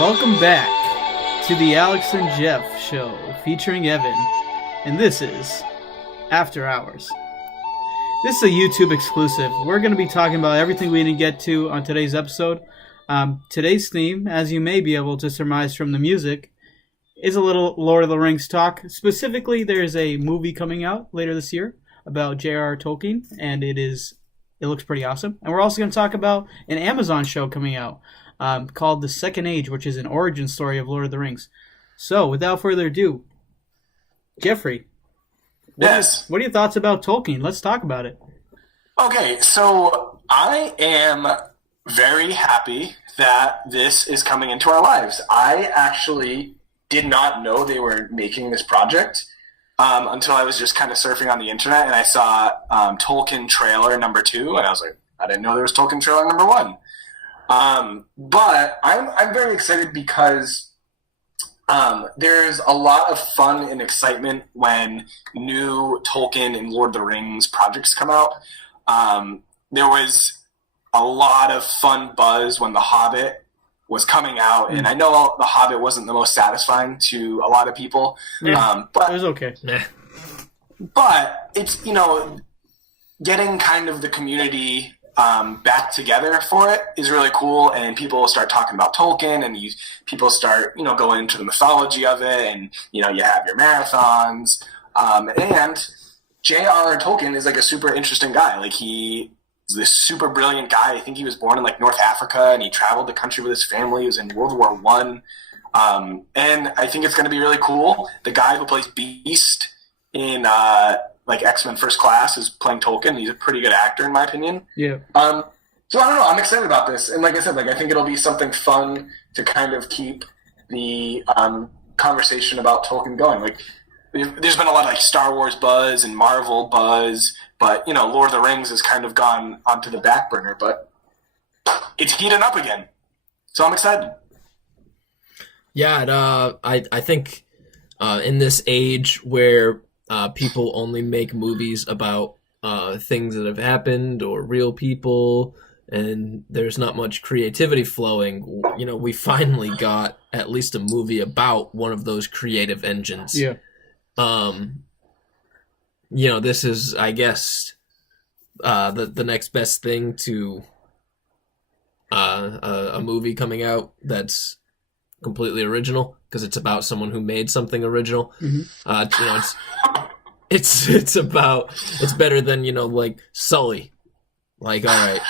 Welcome back to the Alex and Jeff show featuring Evan, and this is After Hours. This is a YouTube exclusive. We're going to be talking about everything we didn't get to on today's episode. Today's theme, as you may be able to surmise from the music, is a little Lord of the Rings talk. Specifically, there's a movie coming out later this year about J.R.R. Tolkien, and it looks pretty awesome. And we're also going to talk about an Amazon show coming out called The Second Age, which is an origin story of Lord of the Rings. So, without further ado, Jeffrey, what are your thoughts about Tolkien? Let's talk about it. Okay, so I am very happy that this is coming into our lives. I actually did not know they were making this project until I was just kind of surfing on the internet, and I saw Tolkien trailer number 2, and I was like, I didn't know there was Tolkien trailer number 1. But I'm very excited because there's a lot of fun and excitement when new Tolkien and Lord of the Rings projects come out. There was a lot of fun buzz when The Hobbit was coming out, and I know The Hobbit wasn't the most satisfying to a lot of people. Yeah, but it was okay. But it's, getting kind of the community back together for it is really cool, and people start talking about Tolkien, and people start, going into the mythology of it, and, you have your marathons, and J.R.R. Tolkien is, a super interesting guy. He's this super brilliant guy. I think he was born in, North Africa, and he traveled the country with his family. He was in World War I, and I think it's going to be really cool. The guy who plays Beast in, X-Men First Class is playing Tolkien. He's a pretty good actor, in my opinion. Yeah. So I don't know. I'm excited about this. And like I said, I think it'll be something fun to kind of keep the conversation about Tolkien going. There's been a lot of Star Wars buzz and Marvel buzz, but, Lord of the Rings has kind of gone onto the back burner, but it's heating up again. So I'm excited. Yeah, I think in this age where people only make movies about things that have happened or real people, and there's not much creativity flowing, we finally got at least a movie about one of those creative engines. Yeah. This is, I guess, the next best thing to a movie coming out that's completely original, because it's about someone who made something original. Mm-hmm. It's better than Sully. All right,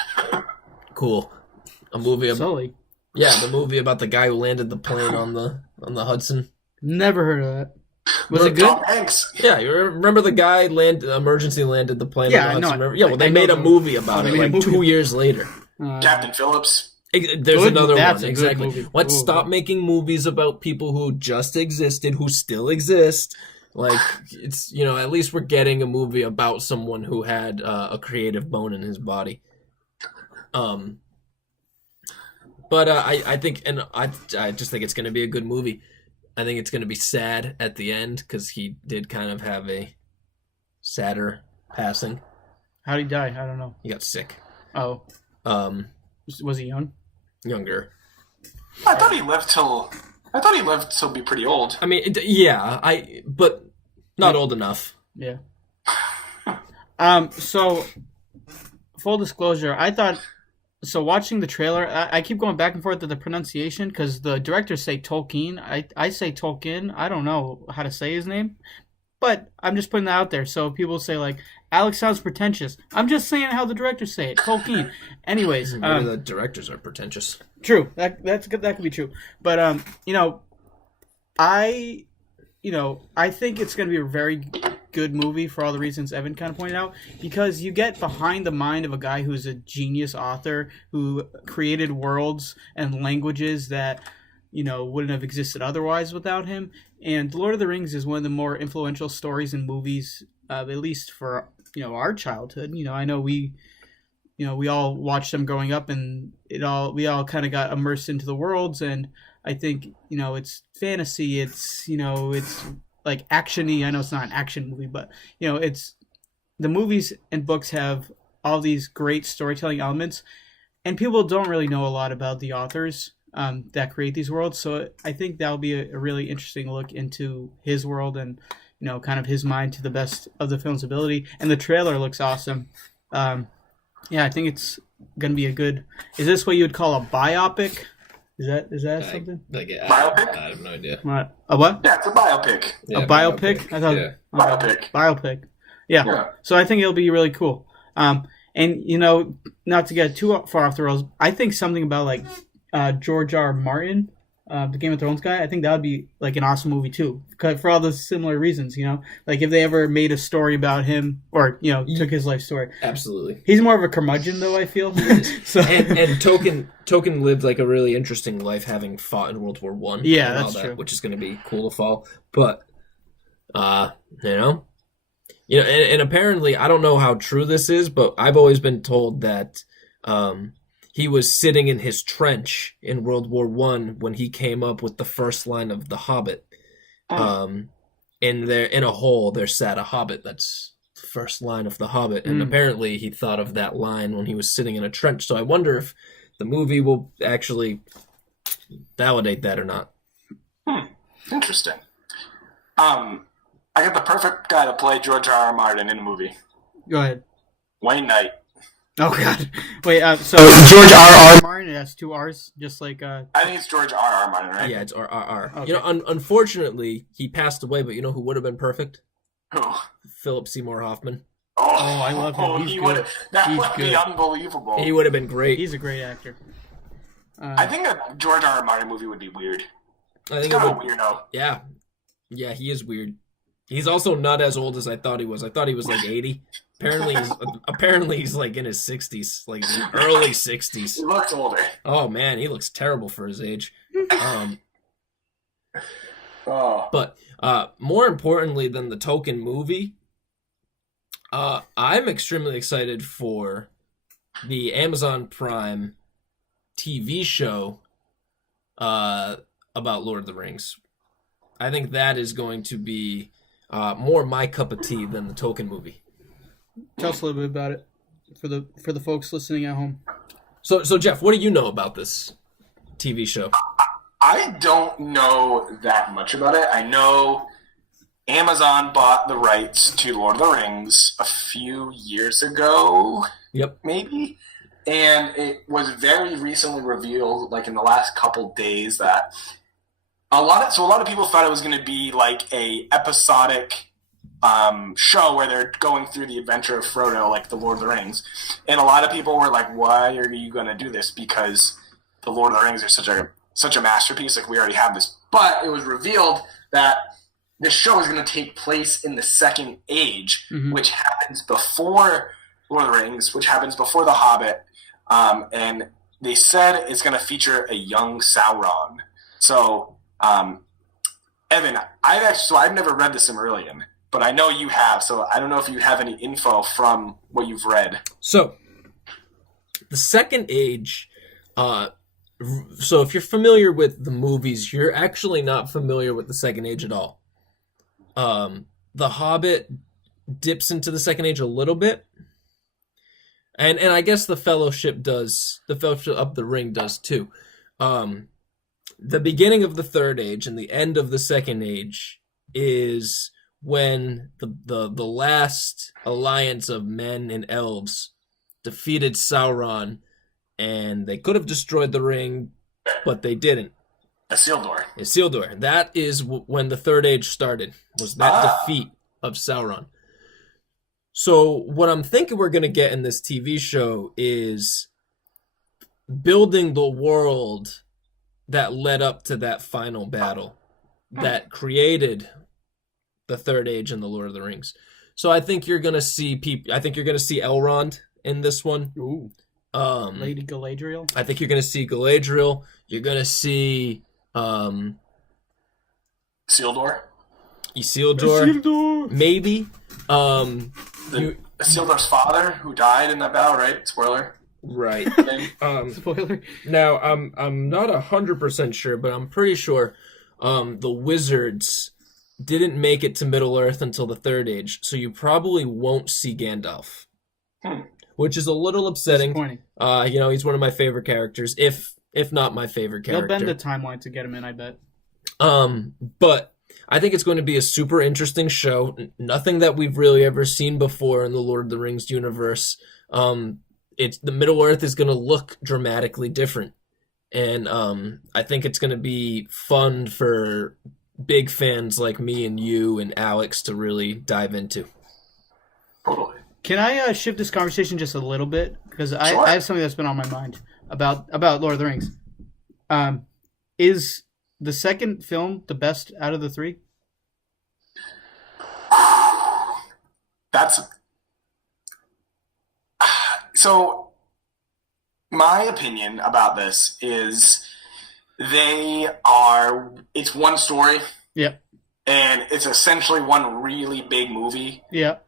cool. A movie Sully. Yeah, the movie about the guy who landed the plane on the Hudson. Never heard of that. Was it good? Tom Hanks. Yeah, you remember the guy emergency landed the plane on the Hudson River? Yeah, they made a movie about it 2 years later. Captain Phillips. There's another one, exactly. Movie. Let's stop making movies about people who just existed, who still exist. It's, at least we're getting a movie about someone who had a creative bone in his body. But I think, and I just think it's going to be a good movie. I think it's going to be sad at the end, because he did kind of have a sadder passing. How'd he die? I don't know. He got sick. Oh. Was he young? Younger. I thought he lived till be pretty old. I mean, but not old enough. Yeah. So, full disclosure, watching the trailer, I keep going back and forth with the pronunciation, because the directors say Tolkien. I say Tolkien. I don't know how to say his name, but I'm just putting that out there. So people say, Alex sounds pretentious. I'm just saying how the directors say it. Tolkien. Anyways. Maybe the directors are pretentious. True. That could be true. But, I think it's going to be a very good movie for all the reasons Evan kind of pointed out, because you get behind the mind of a guy who's a genius author who created worlds and languages that, wouldn't have existed otherwise without him. And Lord of the Rings is one of the more influential stories and movies, at least for, our childhood. I know we all watched them growing up, and we all kind of got immersed into the worlds. And I think, it's fantasy. It's, it's action-y. I know it's not an action movie, but, it's the movies and books have all these great storytelling elements, and people don't really know a lot about the authors. that create these worlds. So I think that'll be a really interesting look into his world and kind of his mind to the best of the film's ability. And the trailer looks awesome. Yeah, I think it's gonna be a good. Is this what you would call a biopic? Is that something? Biopic? I have no idea. What? A what? Yeah, it's a biopic. Yeah, a biopic? I thought Biopic. Biopic. Yeah. So I think it'll be really cool. And not to get too far off the rails, I think something about like George R. R. Martin, the Game of Thrones guy. I think that would be like an awesome movie too, for all the similar reasons. Like if they ever made a story about him, or took his life story. Absolutely. He's more of a curmudgeon, though, I feel. So and Tolkien lived like a really interesting life, having fought in World War One. Yeah, that's true. Which is going to be cool to follow. But and apparently, I don't know how true this is, but I've always been told that he was sitting in his trench in World War One when he came up with the first line of The Hobbit. In a hole there sat a hobbit. That's the first line of The Hobbit, and apparently he thought of that line when he was sitting in a trench. So I wonder if the movie will actually validate that or not. Interesting. I got the perfect guy to play George R. R. Martin in a movie. Go ahead. Wayne Knight. Oh God! Wait. So George R. R. Martin. It has two R's, just like. I think it's George R. R. Martin, right? Yeah, it's R. Okay. Unfortunately, he passed away. But you know who would have been perfect? Who? Philip Seymour Hoffman. Oh, I love him. He's good. That would be unbelievable. He would have been great. He's a great actor. I think a George R. R. Martin movie would be weird. I think it's kind of weirdo. Yeah, he is weird. He's also not as old as I thought he was. I thought he was like 80. Apparently he's like in his 60s, like early 60s. He looks older. Oh man, he looks terrible for his age. But more importantly than the Tolkien movie, I'm extremely excited for the Amazon Prime TV show about Lord of the Rings. I think that is going to be more my cup of tea than the Tolkien movie. Tell us a little bit about it for the folks listening at home. So Jeff, what do you know about this TV show? I don't know that much about it. I know Amazon bought the rights to Lord of the Rings a few years ago. Yep. Maybe. And it was very recently revealed, like in the last couple days, that a lot of people thought it was going to be like a episodic show where they're going through the adventure of Frodo, like the Lord of the Rings. And a lot of people were like, why are you going to do this? Because the Lord of the Rings are such a masterpiece. Like, we already have this. But it was revealed that this show is going to take place in the Second Age, which happens before Lord of the Rings, which happens before The Hobbit. And they said it's going to feature a young Sauron. So, Evan, I've never read the Silmarillion, but I know you have, so I don't know if you have any info from what you've read. So, the Second Age, so if you're familiar with the movies, you're actually not familiar with the Second Age at all. The Hobbit dips into the Second Age a little bit, and I guess the Fellowship of the Ring does too. The beginning of the Third Age and the end of the Second Age is when the last alliance of men and elves defeated Sauron, and they could have destroyed the ring, but they didn't. Isildur. That is when the Third Age started, was that defeat of Sauron. So what I'm thinking we're going to get in this TV show is building the world that led up to that final battle that created the Third Age and the Lord of the Rings. So I think you're going to see Elrond in this one. Ooh. Lady Galadriel. I think you're going to see Galadriel. You're going to see Isildur. Maybe. Isildur's father, who died in that battle, right? Spoiler. Right. Spoiler. Now, I'm not 100% sure, but I'm pretty sure the wizards didn't make it to Middle-earth until the Third Age, so you probably won't see Gandalf. Which is a little upsetting. Disappointing. He's one of my favorite characters. If if not my favorite They'll character. bend the timeline to get him in, I bet. But I think it's going to be a super interesting show. Nothing that we've really ever seen before in the Lord of the Rings universe. It's the Middle Earth is going to look dramatically different, and I think it's going to be fun for big fans like me and you and Alex to really dive into. Totally. Can I shift this conversation just a little bit? Because Sure. I have something that's been on my mind about Lord of the Rings. Is the second film the best out of the three? That's so. My opinion about this is it's one story. Yep. And it's essentially one really big movie. Yep.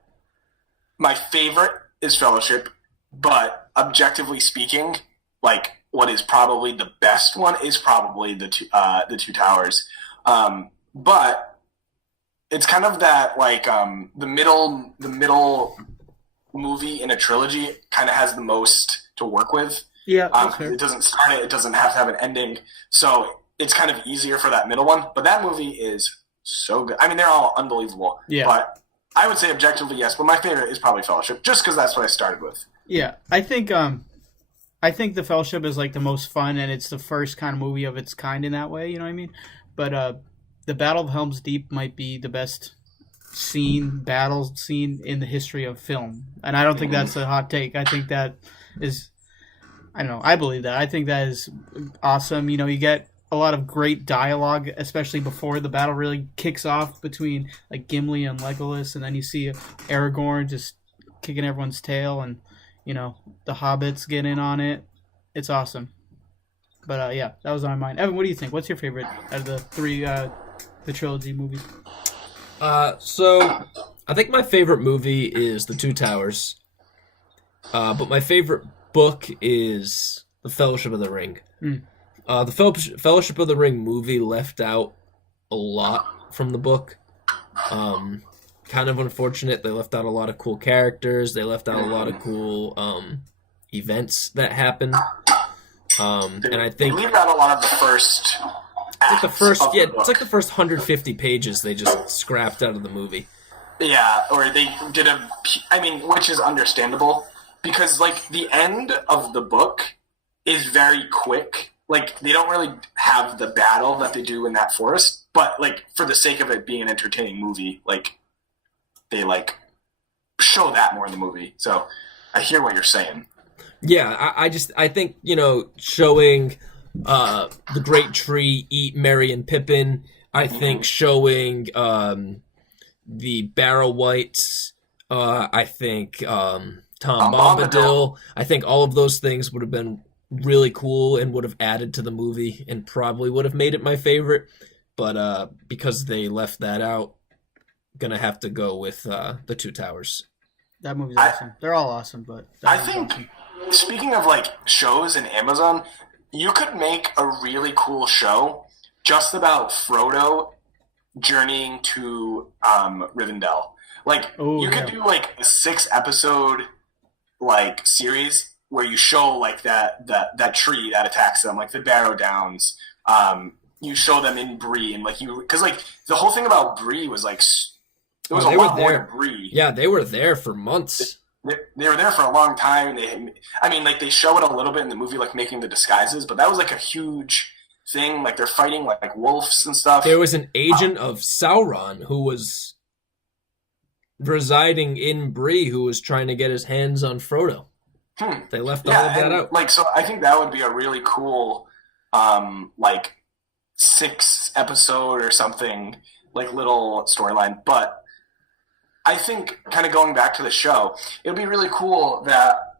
My favorite is Fellowship, but objectively speaking, like what is probably the best one is probably the Two Towers. But it's kind of that like the middle movie in a trilogy kind of has the most to work with. Yeah. Okay. It doesn't start it. It doesn't have to have an ending. So it's kind of easier for that middle one. But that movie is so good. I mean, they're all unbelievable. Yeah. But I would say objectively, yes. But my favorite is probably Fellowship, just because that's what I started with. Yeah. I think the Fellowship is like the most fun, and it's the first kind of movie of its kind in that way. You know what I mean? But the Battle of Helm's Deep might be the best battle scene in the history of film, and I don't think that's a hot take. I think that is. I don't know. I believe that. I think that is awesome. You know, you get a lot of great dialogue, especially before the battle really kicks off between like Gimli and Legolas, and then you see Aragorn just kicking everyone's tail, and you know the hobbits get in on it. It's awesome. But yeah, that was on my mind. Evan, what do you think? What's your favorite out of the three, the trilogy movies? So I think my favorite movie is The Two Towers, but my favorite book is The Fellowship of the Ring. The Fellowship of the Ring movie left out a lot from the book. Kind of unfortunate. They left out a lot of cool characters. They left out a lot of cool events that happen. And I think they leave out a lot of the first. It's like the first 150 pages they just scrapped out of the movie. Yeah, or they did which is understandable because like the end of the book is very quick. Like they don't really have the battle that they do in that forest, but like for the sake of it being an entertaining movie, like they like show that more in the movie. So I hear what you're saying. Yeah, I think, you know, showing the Great Tree eat Merry and Pippin. I think showing the Barrow Wights. I think Tom Bombadil. I think all of those things would have been really cool and would have added to the movie and probably would have made it my favorite. But because they left that out, gonna have to go with The Two Towers. That movie's awesome. They're all awesome, but I think awesome. Speaking of like shows in Amazon, you could make a really cool show just about Frodo journeying to Rivendell. Like you could do like a 6-episode like series where you show like that tree that attacks them, like the Barrow Downs. You show them in Bree and like because like the whole thing about Bree was like there was a lot more to Bree. Yeah, they were there for months. They were there for a long time. They show it a little bit in the movie, like making the disguises, but that was like a huge thing. Like they're fighting like wolves and stuff. There was an agent of Sauron who was residing in Bree who was trying to get his hands on Frodo. They left all of that out. Like, so I think that would be a really cool, like 6-episode or something, like little storyline. But I think kind of going back to the show, it would be really cool that,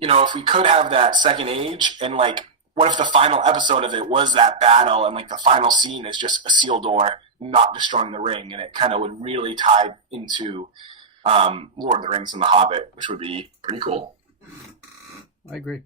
you know, if we could have that second age and like, what if the final episode of it was that battle and like the final scene is just a seal door not destroying the ring, and it kind of would really tie into Lord of the Rings and The Hobbit, which would be pretty cool. I agree.